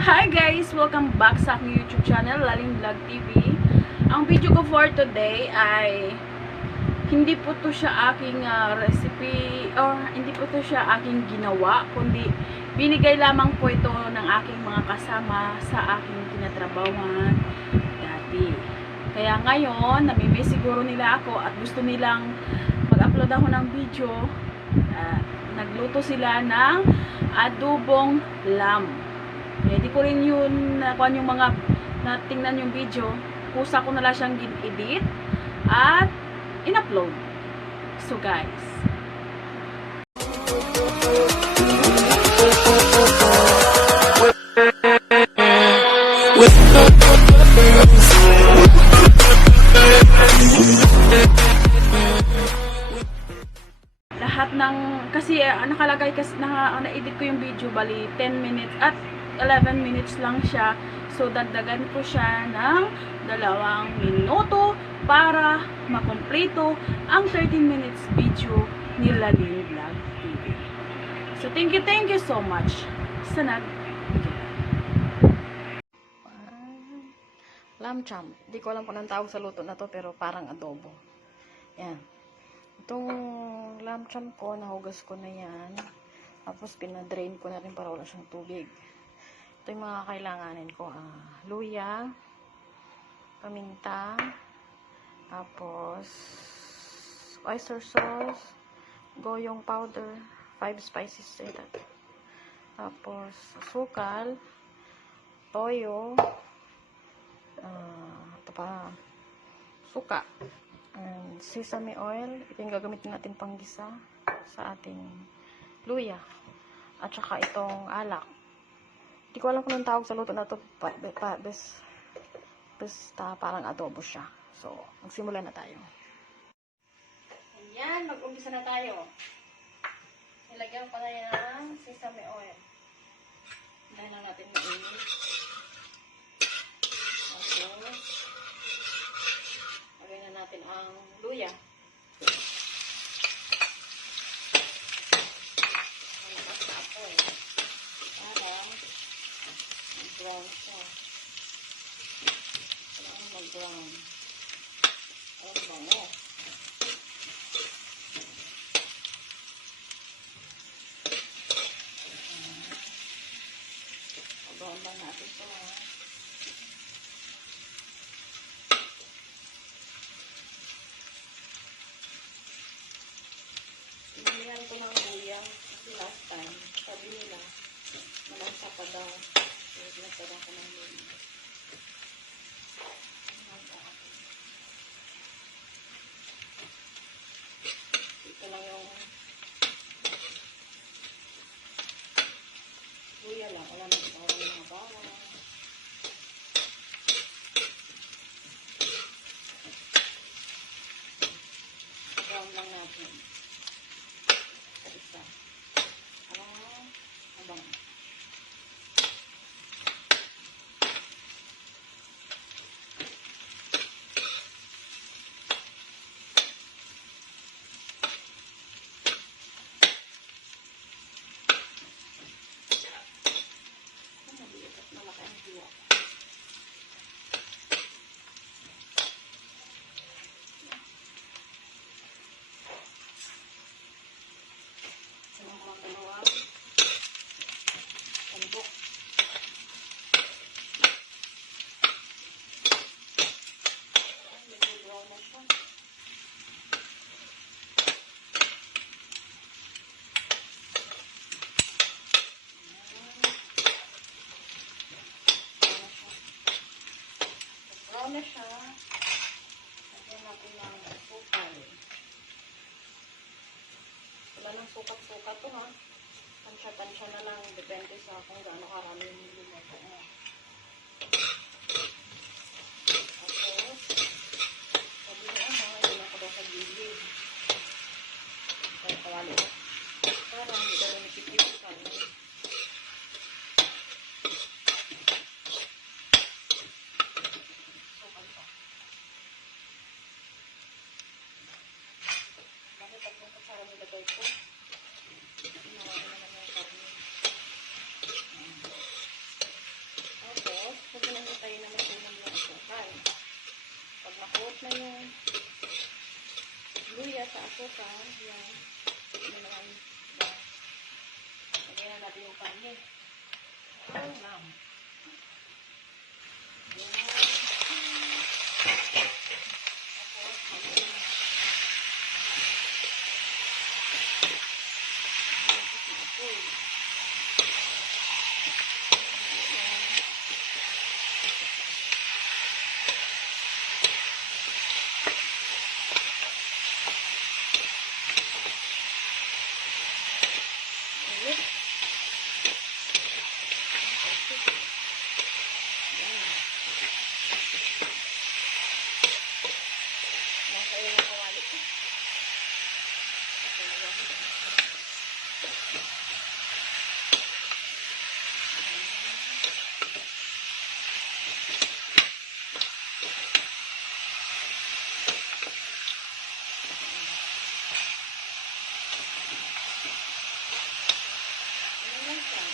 Hi guys! Welcome back sa aking YouTube channel, Laling Vlog TV. Ang video ko for today ay hindi po to siya aking ah, recipe or hindi po to siya aking ginawa, kundi binigay lamang po ito ng aking mga kasama sa aking tinatrabawan dati. Kaya ngayon, namimiss siguro nila ako at gusto nilang mag-upload ako ng video. Ah, nagluto sila ng adobong lamb. Pwede ko rin yun, nakuha yung mga, natingnan yung video. Kusa ko na lang siyang gin-edit at in-upload. So guys, lahat ng kasi uh, nakalagay kasi na, na-edit ko yung video bali 10 minutes at 11 minutes lang siya. So dagdagan ko siya ng dalawang minuto para makompleto ang 13 minutes video ni Lalin Vlog TV so thank you thank you so much sa nag lamb chop di ko alam kung anong tawag sa luto na to pero parang adobo. Yan. Itong lamb chop ko, nahugas ko na yan. Tapos pinadrain ko na rin para wala siyang tubig. Ito yung mga kailanganin ko. Ah, luya, paminta, tapos oyster sauce, goyong powder, 5 spices ito. Tapos sukal, toyo, ah, ito pa, suka, and sesame oil. Ito yung gagamitin natin panggisa sa ating luya. At saka itong alak. Hindi ko alam kung anong tawag sa luto na ito. Pa, pa, bes, basta parang adobo siya. So, magsimula na tayo. Ayan, mag-umpisa na tayo. Nilagyan pa tayo ng sesame oil. Dahil lang natin mainit. Tapos, Lagyan na natin ang luya. Ang basta ako eh. Para mag-brown siya. Kailangan mag-brown. Ang bango. Mag-brown lang natin ito. Binigyan ko ng kasi last time, sabi nila, malasa pa daw. So, nagtara ko ng luya. Ito lang yung luya lang. Wala na ito. Wala mga bawang. Brown lang natin. Sa isa. Ah, abang. Ah, maliit at malaki ang tuwa. Sinang mga dalawa. Sandok. Ay, medyo brown na siya. Brown na siya. Lagyan natin ng sukal. Wala nang sukat-sukat to ha. Tansya-tansya na lang. Depende sa kung gaano karami yung luluto mo. Tapos, sabi niya, ha, yun ako daw sa gilid. Kaya kawali ko. Para hindi daw nakikip sa amin. Sukal pa. Bakit tatlong kutsara nilagay ko? Marami naman yung karne. Nabuot na yung luya sa asukal. Yan. Ano naman. Diba? Lagyan na natin yung karne. Oh, ma'am. Yan. Tapos, mamaya. Apoy. Ulit. Yan. Nasa iyo ang kawali ko. Ito na yan. Ano lang siya?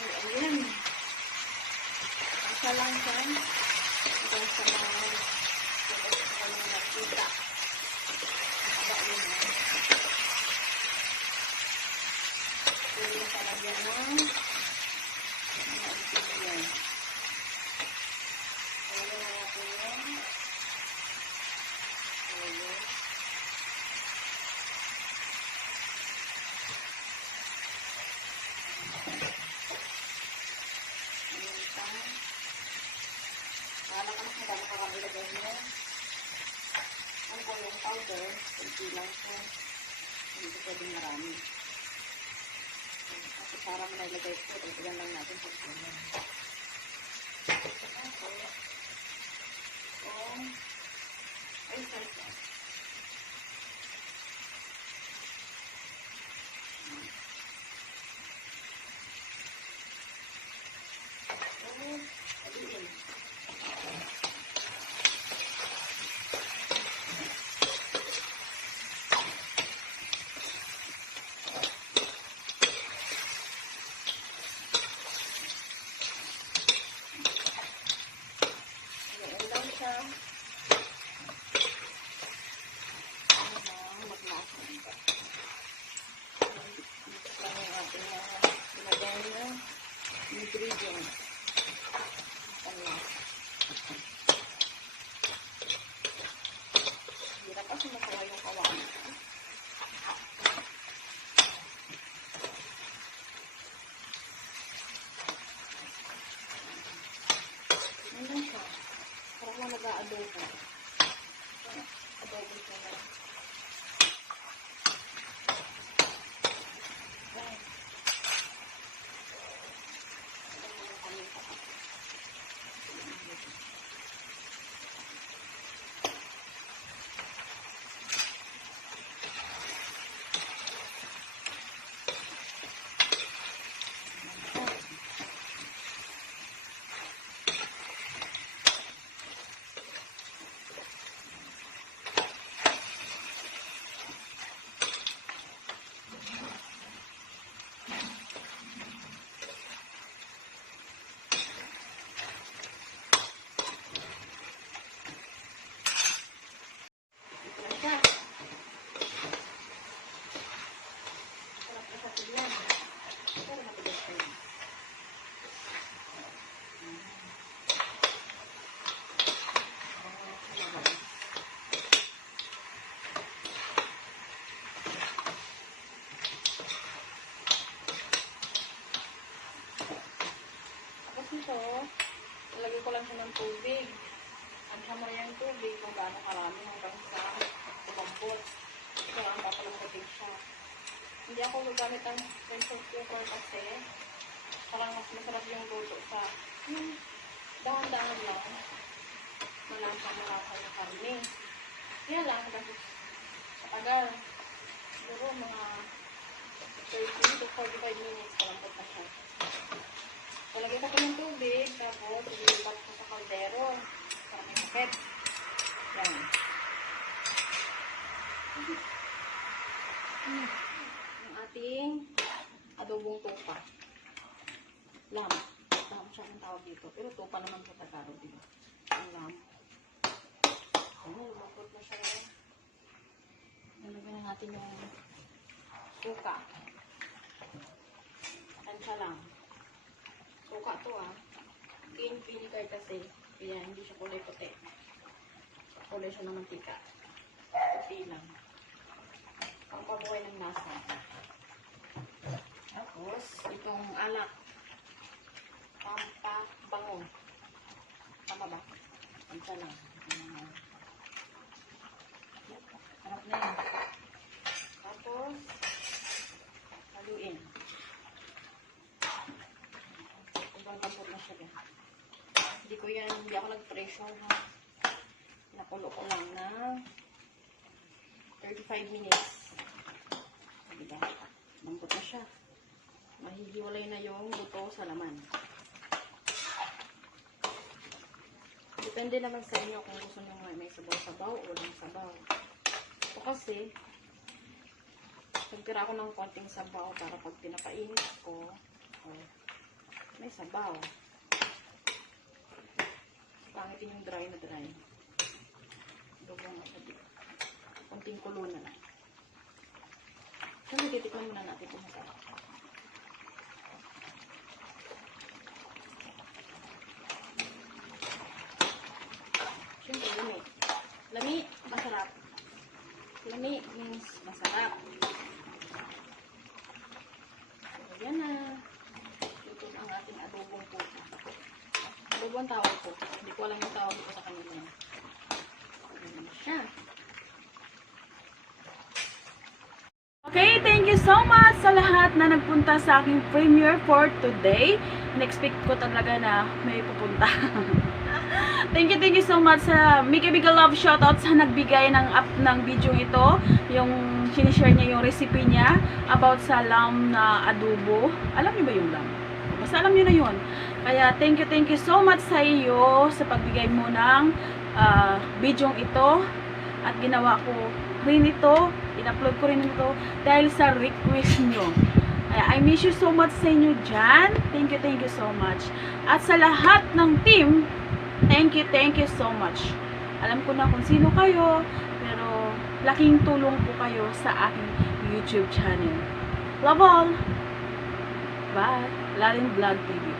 So, ayan. Isa lang siya. Hanggang sa mga hanggang sa mga nakita. Haba yun na. Pwede yung talagyan ng mga yan. Pwede na natin yung toyo. Minta. Para ka na kung gano'n ilagay mo. Ang yung powder, kunti lang po. Hindi pwedeng marami. Kasi para mo nailagay ko, dagdagan lang natin sa kunin. Tapos, oh, ay, sorry, sorry. Oh, aliin. Ayan lang siya. Ano ba, maglasa ba? Mix lang yung ating uh, nilagay na ingredients. Panlasa. Hirap kasi makuha yung kawan. Ano lang siya? Parang nag-aadobo. Adobo siya na. Ayan. Adobo yung paminta ko. Ito na siya. Sarap na sa tignan. Pero matigas pa yun. Tapos nito, ilagay ko lang siya ng tubig. Ang mo yung tubig kung gaano karami hanggang sa kumambot. Ito lang papalambutin siya. Hindi ako gagamit ng pressure cooker kasi parang mas masarap yung luto sa hmm, dahan-dahan lang. Malasa-malasa yung karne. Kaya lang kasi sa tagal. Siguro mga 30 to 45 minutes palambot na siya. Palagyan ko po ng tubig, tapos ilipat ko sa kaldero para may sakit. Yan. Mm. adobong tupa. Lam. Lam siya ang tawag dito. Pero tupa naman sa Tagalog, di? Ang lam. Ano, lumapot na siya. eh. Nalagyan na natin yung suka. Tansya lang. Suka to ah. Green vinegar kasi. Kaya hindi siya kulay puti. Kulay siya ng mantika. Puti lang. Ang pabuhay ng lasa. Tapos, itong alak. Pampabango. Tama ba? Tansya lang. Ayan. Yep. Harap na yun. Tapos, haluin. Ibang kampot na siya din. Hindi ko yan, hindi ako nag-pressure ha. Nakulo ko lang na 35 minutes. Diba? Lambot na siya. Mahihiwalay na yung buto sa laman. Depende naman sa inyo kung gusto nyo may sabaw-sabaw o walang sabaw. Ito kasi, nagtira ako ng konting sabaw para pag pinapainit ko, oh, may sabaw. Pangitin yung dry na dry. Dugo na siya dito. Konting kulo na lang. So, titikman muna natin kung masarap. Siyempre, lami. Lami, masarap. Lami means masarap. So, yan na. Ito ang ating adobong puta. Adobo ang tawag ko. Hindi ko alam yung tawag ko sa kanila. Ayan siya. Okay, thank you so much sa lahat na nagpunta sa aking premiere for today. In-expect ko talaga na may pupunta. thank you, thank you so much sa Mika Biga Love Shoutout sa nagbigay ng up ng video ito. Yung sinishare niya yung recipe niya about sa lamb na adobo. Alam niyo ba yung lamb? Basta alam niyo na yun. Kaya thank you, thank you so much sa iyo sa pagbigay mo ng ah, video ito. At ginawa ko rin ito, in-upload ko rin ito dahil sa request nyo. Kaya I miss you so much sa inyo dyan. Thank you, thank you so much. At sa lahat ng team, thank you, thank you so much. Alam ko na kung sino kayo, pero laking tulong po kayo sa aking YouTube channel. Love all! Bye! Lalin Vlog TV.